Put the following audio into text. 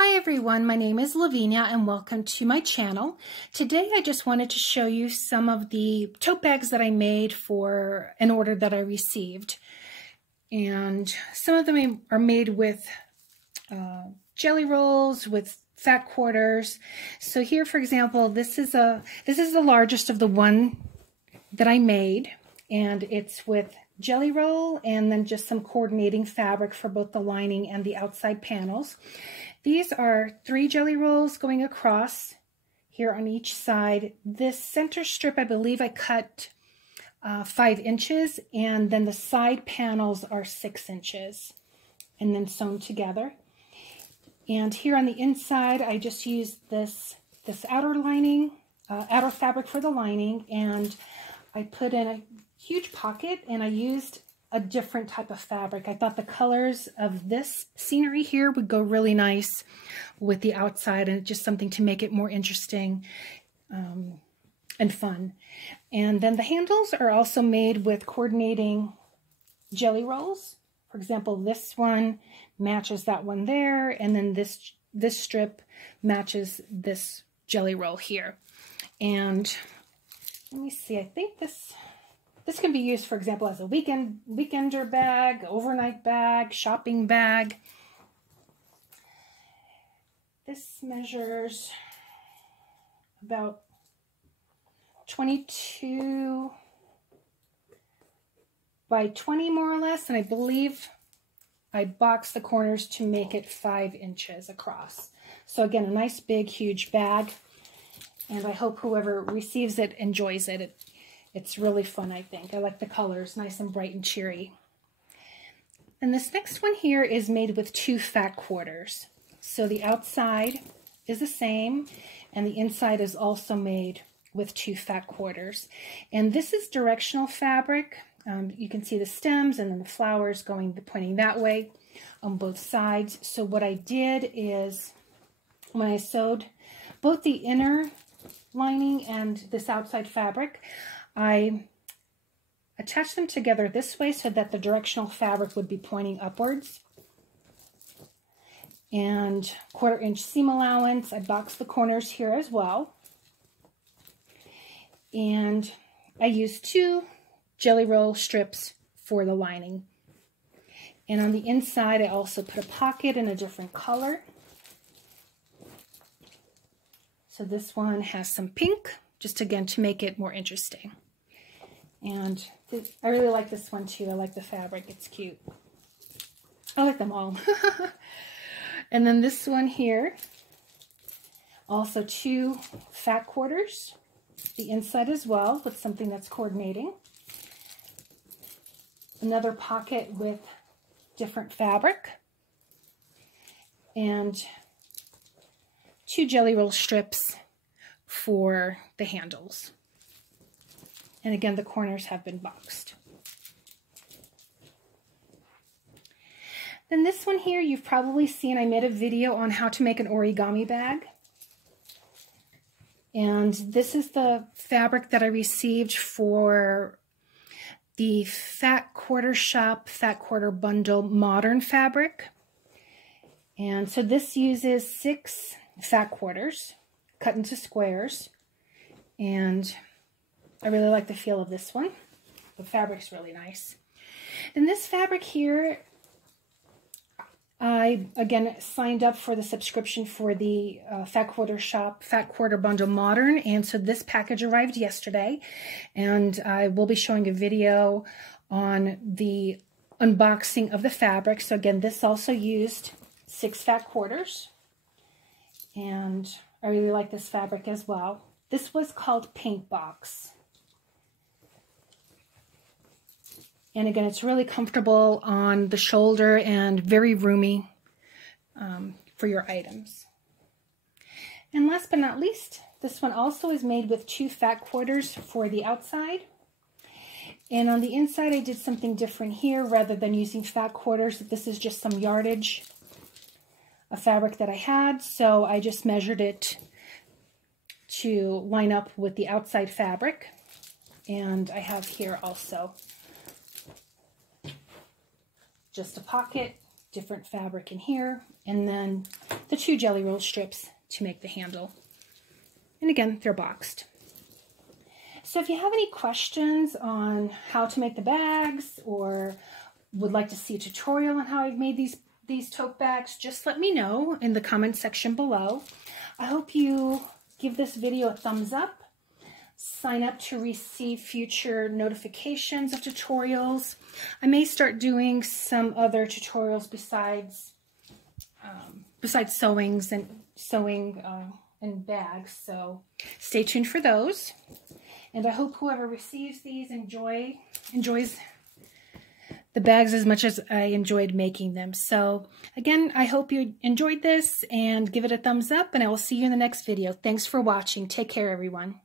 Hi everyone, my name is Lavinia and welcome to my channel. Today I just wanted to show you some of the tote bags that I made for an order that I received. And some of them are made with jelly rolls, with fat quarters. So here, for example, this is the largest of the one that I made, and it's with jelly roll and then just some coordinating fabric for both the lining and the outside panels. These are 3 jelly rolls going across here on each side. This center strip, I believe I cut 5 inches, and then the side panels are 6 inches and then sewn together. And here on the inside, I just used this outer lining, outer fabric for the lining, and I put in a huge pocket, and I used a different type of fabric. I thought the colors of this scenery here would go really nice with the outside, and just something to make it more interesting and fun. And then the handles are also made with coordinating jelly rolls. For example, this one matches that one there, and then this strip matches this jelly roll here. And let me see, I think this can be used, for example, as a weekender bag, overnight bag, shopping bag. This measures about 22 by 20 more or less, and I believe I boxed the corners to make it 5 inches across. So again, a nice big huge bag, and I hope whoever receives it enjoys it. It's really fun, I think. I like the colors, nice and bright and cheery. And this next one here is made with 2 fat quarters. So the outside is the same, and the inside is also made with 2 fat quarters. And this is directional fabric. You can see the stems and then the flowers pointing that way on both sides. So what I did is, when I sewed both the inner lining and this outside fabric, I attached them together this way so that the directional fabric would be pointing upwards. And 1/4 inch seam allowance. I boxed the corners here as well. And I used 2 jelly roll strips for the lining. And on the inside, I also put a pocket in a different color. So this one has some pink, just again to make it more interesting. And I really like this one too. I like the fabric. It's cute. I like them all. And then this one here, also 2 fat quarters, the inside as well, with something that's coordinating. Another pocket with different fabric. And 2 jelly roll strips for the handles. And again, the corners have been boxed. Then this one here, you've probably seen, I made a video on how to make an origami bag. And this is the fabric that I received for the Fat Quarter Shop Fat Quarter Bundle Modern fabric. And so this uses 6 fat quarters cut into squares. And I really like the feel of this one. The fabric's really nice. And this fabric here, I, again, signed up for the subscription for the Fat Quarter Shop Fat Quarter Bundle Modern, and so this package arrived yesterday, and I will be showing a video on the unboxing of the fabric. So again, this also used 6 fat quarters, and I really like this fabric as well. This was called Paint Box. And again, it's really comfortable on the shoulder and very roomy for your items. And last but not least, this one also is made with 2 fat quarters for the outside. And on the inside, I did something different here. Rather than using fat quarters, this is just some yardage of fabric that I had. So I just measured it to line up with the outside fabric. And I have here also just a pocket, different fabric in here, and then the 2 Jelly Roll strips to make the handle. And again, they're boxed. So if you have any questions on how to make the bags or would like to see a tutorial on how I've made these tote bags, just let me know in the comment section below. I hope you give this video a thumbs up. Sign up to receive future notifications of tutorials. I may start doing some other tutorials besides sewing and bags, so stay tuned for those. And I hope whoever receives these enjoys the bags as much as I enjoyed making them. So again, I hope you enjoyed this and give it a thumbs up, and I will see you in the next video. Thanks for watching. Take care, everyone.